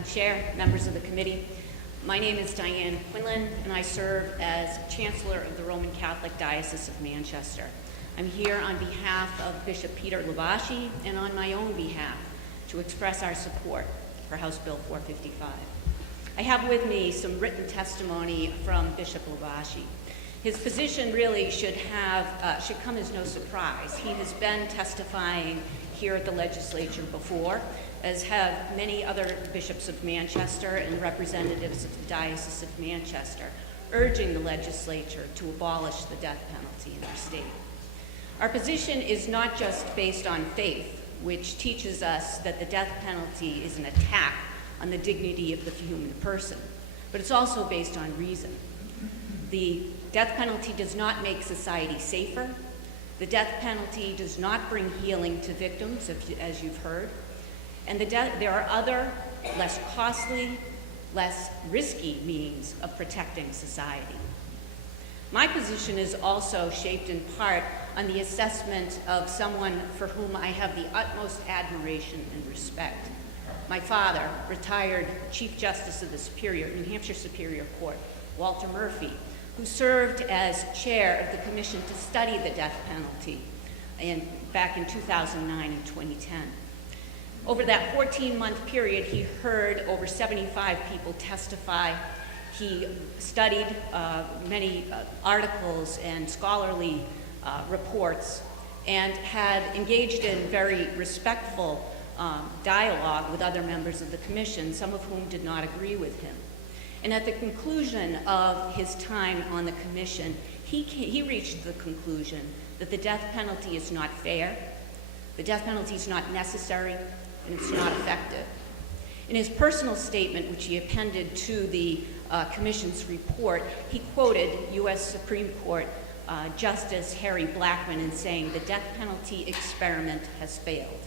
Madam Chair, members of the committee. My name is Diane Quinlan, and I serve as Chancellor of the Roman Catholic Diocese of Manchester. I'm here on behalf of Bishop Peter Libasci and on my own behalf to express our support for House Bill 455. I have with me some written testimony from Bishop Libasci. His position really should come as no surprise. He has been testifying here at the legislature before, as have many other bishops of Manchester and representatives of the Diocese of Manchester, urging the legislature to abolish the death penalty in our state. Our position is not just based on faith, which teaches us that the death penalty is an attack on the dignity of the human person, but it's also based on reason. The death penalty does not make society safer. The death penalty does not bring healing to victims, as you've heard. And there are other, less costly, less risky means of protecting society. My position is also shaped in part on the assessment of someone for whom I have the utmost admiration and respect. My father, retired Chief Justice of the New Hampshire Superior Court, Walter Murphy, who served as chair of the commission to study the death penalty back in 2009 and 2010. Over that 14-month period, he heard over 75 people testify. He studied many articles and scholarly reports and had engaged in very respectful dialogue with other members of the commission, some of whom did not agree with him. And at the conclusion of his time on the commission, he reached the conclusion that the death penalty is not fair, the death penalty is not necessary, and it's not effective. In his personal statement, which he appended to the commission's report, he quoted U.S. Supreme Court Justice Harry Blackmun in saying, "The death penalty experiment has failed."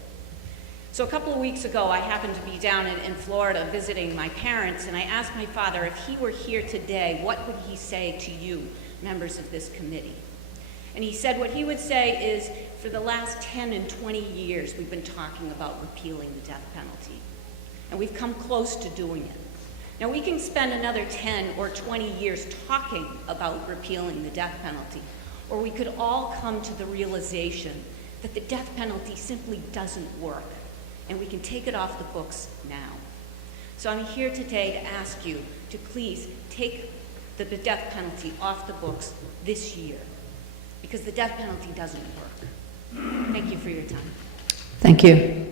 So a couple of weeks ago, I happened to be down in Florida visiting my parents, and I asked my father if he were here today, what would he say to you, members of this committee? And he said what he would say is, for the last 10 and 20 years, we've been talking about repealing the death penalty, and we've come close to doing it. Now, we can spend another 10 or 20 years talking about repealing the death penalty, or we could all come to the realization that the death penalty simply doesn't work, and we can take it off the books now. So I'm here today to ask you to please take the death penalty off the books this year, because the death penalty doesn't work. Thank you for your time. Thank you.